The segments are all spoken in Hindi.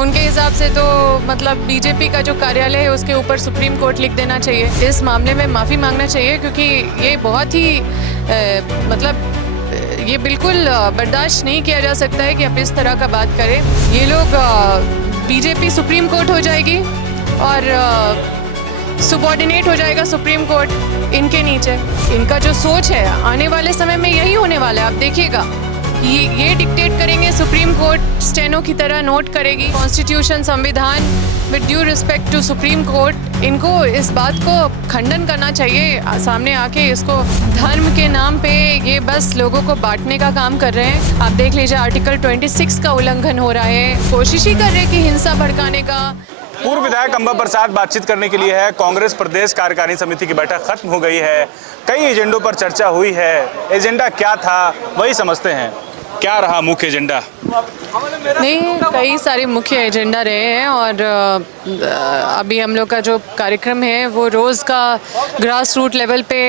उनके हिसाब से तो मतलब बीजेपी का जो कार्यालय है उसके ऊपर सुप्रीम कोर्ट लिख देना चाहिए। इस मामले में माफ़ी मांगना चाहिए क्योंकि ये बहुत ही ये बिल्कुल बर्दाश्त नहीं किया जा सकता है कि आप इस तरह का बात करें। ये लोग बीजेपी सुप्रीम कोर्ट हो जाएगी और सुबॉर्डिनेट हो जाएगा सुप्रीम कोर्ट इनके नीचे। इनका जो सोच है आने वाले समय में यही होने वाला है, आप देखिएगा। ये डिक्टेट करेंगे, सुप्रीम कोर्ट स्टेनो की तरह नोट करेगी कॉन्स्टिट्यूशन, संविधान, with due respect to supreme court. इनको इस बात को खंडन करना चाहिए, सामने आके इसको धर्म के नाम पे ये बस लोगों को बांटने का काम कर रहे हैं। आप देख लीजिए आर्टिकल 26 का उल्लंघन हो रहा है, कोशिश ही कर रहे हैं कि हिंसा भड़काने का। पूर्व विधायक अंबा प्रसाद बातचीत करने के लिए है। कांग्रेस प्रदेश कार्यकारिणी समिति की बैठक खत्म हो गई है, कई एजेंडों पर चर्चा हुई है। एजेंडा क्या था वही समझते हैं। क्या रहा मुख्य एजेंडा? नहीं, कई सारे मुख्य एजेंडा रहे हैं और अभी हम लोग का जो कार्यक्रम है वो रोज़ का ग्रास रूट लेवल पे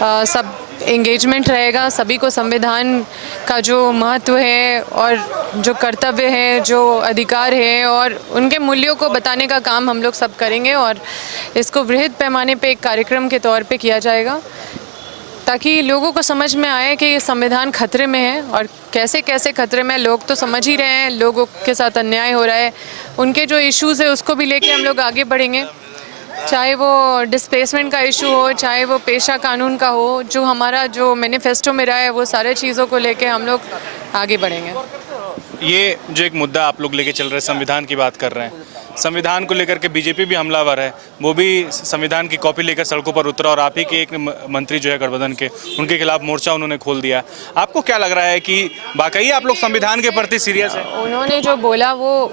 सब एंगेजमेंट रहेगा। सभी को संविधान का जो महत्व है और जो कर्तव्य है, जो अधिकार है और उनके मूल्यों को बताने का काम हम लोग सब करेंगे और इसको वृहद पैमाने पे एक कार्यक्रम के तौर पे किया जाएगा ताकि लोगों को समझ में आए कि ये संविधान खतरे में है और कैसे कैसे खतरे में। लोग तो समझ ही रहे हैं, लोगों के साथ अन्याय हो रहा है। उनके जो इश्यूज़ है उसको भी लेके हम लोग आगे बढ़ेंगे, चाहे वो डिस्प्लेसमेंट का इशू हो, चाहे वो पेशा कानून का हो। जो हमारा जो मैनिफेस्टो में रहा है वो सारे चीज़ों को लेके हम लोग आगे बढ़ेंगे। ये जो एक मुद्दा आप लोग लेके चल रहे हैं, संविधान की बात कर रहे हैं, संविधान को लेकर के बीजेपी भी हमलावर है। वो भी संविधान की कॉपी लेकर सड़कों पर उतरा और आप ही के एक मंत्री जो है गठबंधन के, उनके खिलाफ मोर्चा उन्होंने खोल दिया। आपको क्या लग रहा है कि वाकई आप लोग संविधान के प्रति सीरियस हैं? उन्होंने जो बोला वो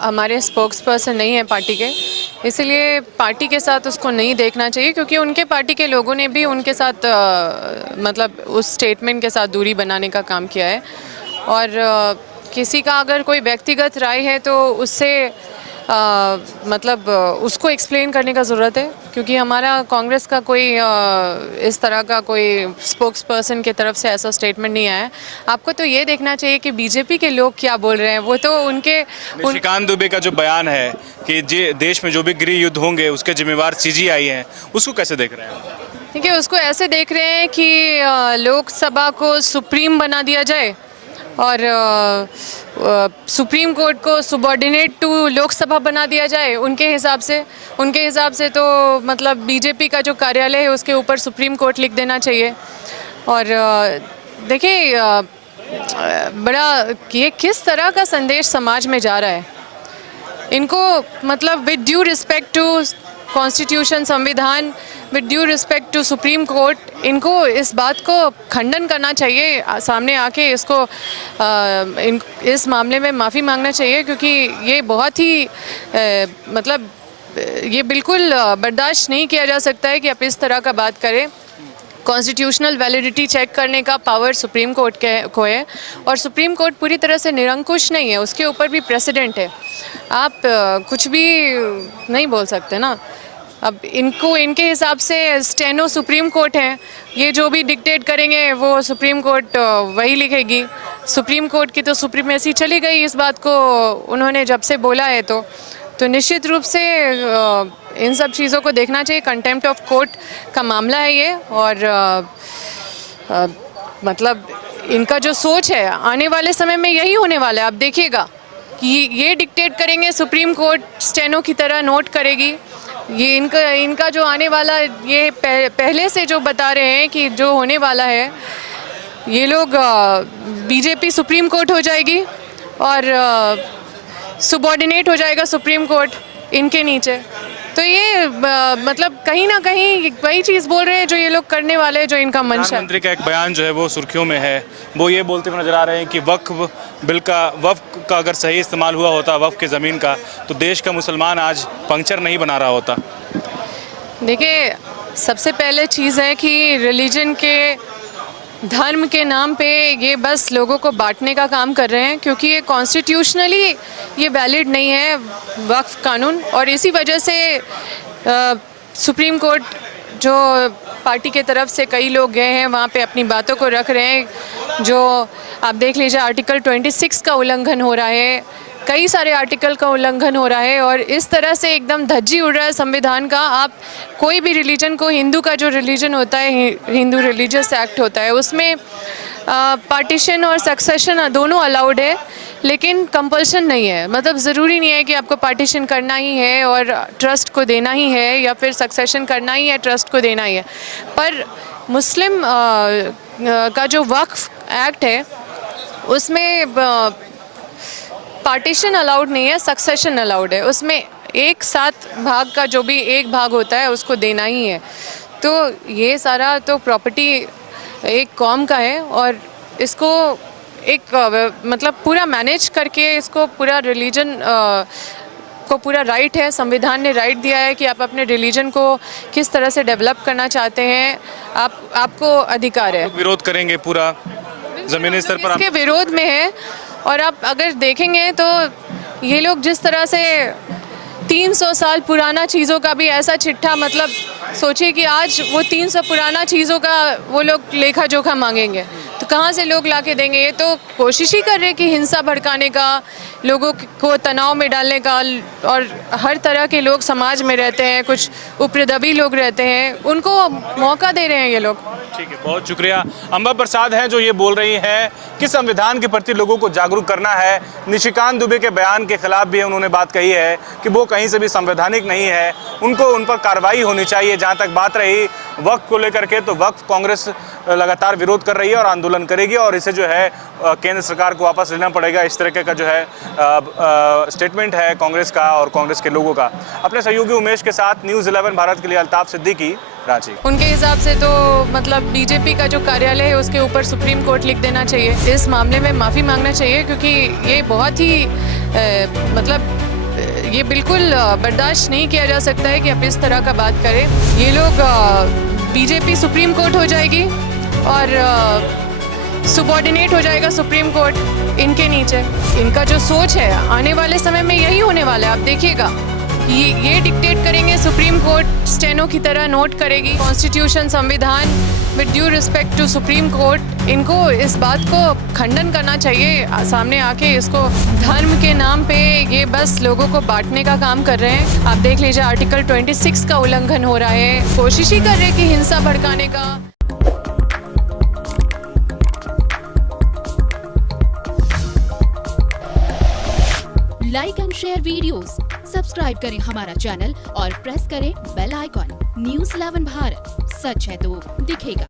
हमारे स्पोक्स पर्सन नहीं है पार्टी के, इसलिए पार्टी के साथ उसको नहीं देखना चाहिए क्योंकि उनके पार्टी के लोगों ने भी उनके साथ मतलब उस स्टेटमेंट के साथ दूरी बनाने का काम किया है। और किसी का अगर कोई व्यक्तिगत राय है तो उससे मतलब उसको एक्सप्लेन करने का ज़रूरत है क्योंकि हमारा कांग्रेस का कोई इस तरह का कोई स्पोक्स पर्सन की तरफ से ऐसा स्टेटमेंट नहीं आया है। आपको तो ये देखना चाहिए कि बीजेपी के लोग क्या बोल रहे हैं। वो तो उनके निशिकांत दुबे का जो बयान है कि देश में जो भी गृह युद्ध होंगे उसके जिम्मेवार सीजीआई हैं, उसको कैसे देख रहे हैं? देखिए, उसको ऐसे देख रहे हैं कि लोकसभा को सुप्रीम बना दिया जाए और सुप्रीम कोर्ट को सुबॉर्डिनेट टू लोकसभा बना दिया जाए। उनके हिसाब से तो मतलब बीजेपी का जो कार्यालय है उसके ऊपर सुप्रीम कोर्ट लिख देना चाहिए। और देखिए, बड़ा ये किस तरह का संदेश समाज में जा रहा है। इनको मतलब with due respect to constitution, संविधान, with due respect to supreme court, इनको इस बात को खंडन करना चाहिए, सामने आके इसको इस मामले में माफ़ी मांगना चाहिए क्योंकि ये बहुत ही मतलब ये बिल्कुल बर्दाश्त नहीं किया जा सकता है कि आप इस तरह का बात करें। कॉन्स्टिट्यूशनल वैलिडिटी चेक करने का पावर सुप्रीम कोर्ट को है और सुप्रीम कोर्ट पूरी तरह से निरंकुश नहीं है, उसके ऊपर भी प्रेसिडेंट है। आप कुछ भी नहीं बोल सकते ना। अब इनके हिसाब से स्टेनो सुप्रीम कोर्ट है, ये जो भी डिक्टेट करेंगे वो सुप्रीम कोर्ट वही लिखेगी। सुप्रीम कोर्ट की तो सुप्रीमेसी चली गई, इस बात को उन्होंने जब से बोला है तो निश्चित रूप से इन सब चीज़ों को देखना चाहिए। कंटेम्प्ट ऑफ कोर्ट का मामला है ये और मतलब इनका जो सोच है आने वाले समय में यही होने वाला है, आप देखिएगा। कि ये डिक्टेट करेंगे, सुप्रीम कोर्ट स्टेनो की तरह नोट करेगी। ये इनका जो आने वाला, ये पहले से जो बता रहे हैं कि जो होने वाला है, ये लोग बीजेपी सुप्रीम कोर्ट हो जाएगी और सुबॉर्डिनेट हो जाएगा सुप्रीम कोर्ट इनके नीचे। तो ये मतलब कहीं ना कहीं वही चीज़ बोल रहे हैं जो ये लोग करने वाले हैं, जो इनका मंशा है। प्रधानमंत्री का एक बयान जो है वो सुर्खियों में है। वो ये बोलते हुए नजर आ रहे हैं कि वक्फ का अगर सही इस्तेमाल हुआ होता वक्फ की ज़मीन का, तो देश का मुसलमान आज पंक्चर नहीं बना रहा होता। देखिए, सबसे पहले चीज़ है कि रिलीजन के, धर्म के नाम पे ये बस लोगों को बांटने का काम कर रहे हैं क्योंकि ये कॉन्स्टिट्यूशनली ये वैलिड नहीं है वक्फ कानून। और इसी वजह से सुप्रीम कोर्ट जो पार्टी के तरफ से कई लोग गए हैं वहाँ पे अपनी बातों को रख रहे हैं। जो आप देख लीजिए आर्टिकल 26 का उल्लंघन हो रहा है, कई सारे आर्टिकल का उल्लंघन हो रहा है और इस तरह से एकदम धज्जी उड़ रहा है संविधान का। आप कोई भी रिलीजन को, हिंदू का जो रिलीजन होता है, हिंदू रिलीजियस एक्ट होता है, उसमें पार्टीशन और सक्सेशन दोनों अलाउड है, लेकिन कंपल्शन नहीं है। मतलब ज़रूरी नहीं है कि आपको पार्टीशन करना ही है और ट्रस्ट को देना ही है, या फिर सक्सेशन करना ही है, ट्रस्ट को देना ही है। पर मुस्लिम का जो वक्फ एक्ट है उसमें पार्टीशन अलाउड नहीं है, सक्सेशन अलाउड है। उसमें एक सात भाग का जो भी एक भाग होता है उसको देना ही है। तो ये सारा तो प्रॉपर्टी एक कौम का है और इसको एक मतलब पूरा मैनेज करके, इसको पूरा रिलीजन को पूरा राइट है, संविधान ने राइट दिया है कि आप अपने रिलीजन को किस तरह से डेवलप करना चाहते हैं, आपको अधिकार है। विरोध करेंगे पूरा ज़मीनी स्तर पर? इसके विरोध में है। और आप अगर देखेंगे तो ये लोग जिस तरह से 300 साल पुराना चीज़ों का भी ऐसा चिट्ठा, मतलब सोचिए कि आज वो 300 पुराना चीज़ों का वो लोग लेखा जोखा मांगेंगे, तो कहाँ से लोग ला के देंगे? ये तो कोशिश ही कर रहे कि हिंसा भड़काने का, लोगों को तनाव में डालने का। और हर तरह के लोग समाज में रहते हैं, कुछ उपद्रवी लोग रहते हैं, उनको मौका दे रहे हैं ये लोग। ठीक है, बहुत शुक्रिया। अंबा प्रसाद हैं जो ये बोल रही हैं कि संविधान के प्रति लोगों को जागरूक करना है। निशिकांत दुबे के बयान के खिलाफ भी उन्होंने बात कही है कि वो कहीं से भी संवैधानिक नहीं है, उनको उन पर कार्रवाई होनी चाहिए। जहाँ तक बात रही वक्फ को लेकर के, तो वक्फ कांग्रेस लगातार विरोध कर रही है और आंदोलन करेगी और इसे जो है केंद्र सरकार को वापस लेना पड़ेगा। इस तरह का जो है स्टेटमेंट है कांग्रेस का और कांग्रेस के लोगों का। अपने सहयोगी उमेश के साथ न्यूज़ 11 भारत के लिए अल्ताफ सिद्दीकी, रांची। उनके हिसाब से तो मतलब बीजेपी का जो कार्यालय है उसके ऊपर सुप्रीम कोर्ट लिख देना चाहिए, इस मामले में माफ़ी मांगना चाहिए, क्योंकि ये बहुत ही मतलब ये बिल्कुल बर्दाश्त नहीं किया जा सकता है कि आप इस तरह का बात करें। ये लोग बीजेपी सुप्रीम कोर्ट हो जाएगी और सुबॉर्डिनेट हो जाएगा सुप्रीम कोर्ट इनके नीचे। इनका जो सोच है आने वाले समय में यही होने वाला है। आप देखिएगा, ये डिक्टेट करेंगे, सुप्रीम कोर्ट स्टेनो की तरह नोट करेगी कॉन्स्टिट्यूशन, संविधान, with due respect to supreme court. इनको इस बात को खंडन करना चाहिए सामने आके। इसको धर्म के नाम पे ये बस लोगों को बांटने का काम कर रहे हैं। आप देख लीजिए, आर्टिकल 26 का उल्लंघन हो रहा है, कोशिश ही कर रहे हैं कि हिंसा भड़काने का। Like and share videos, subscribe करें हमारा चैनल और प्रेस करें बेल आइकॉन। न्यूज़ 11 भारत, सच है तो दिखेगा।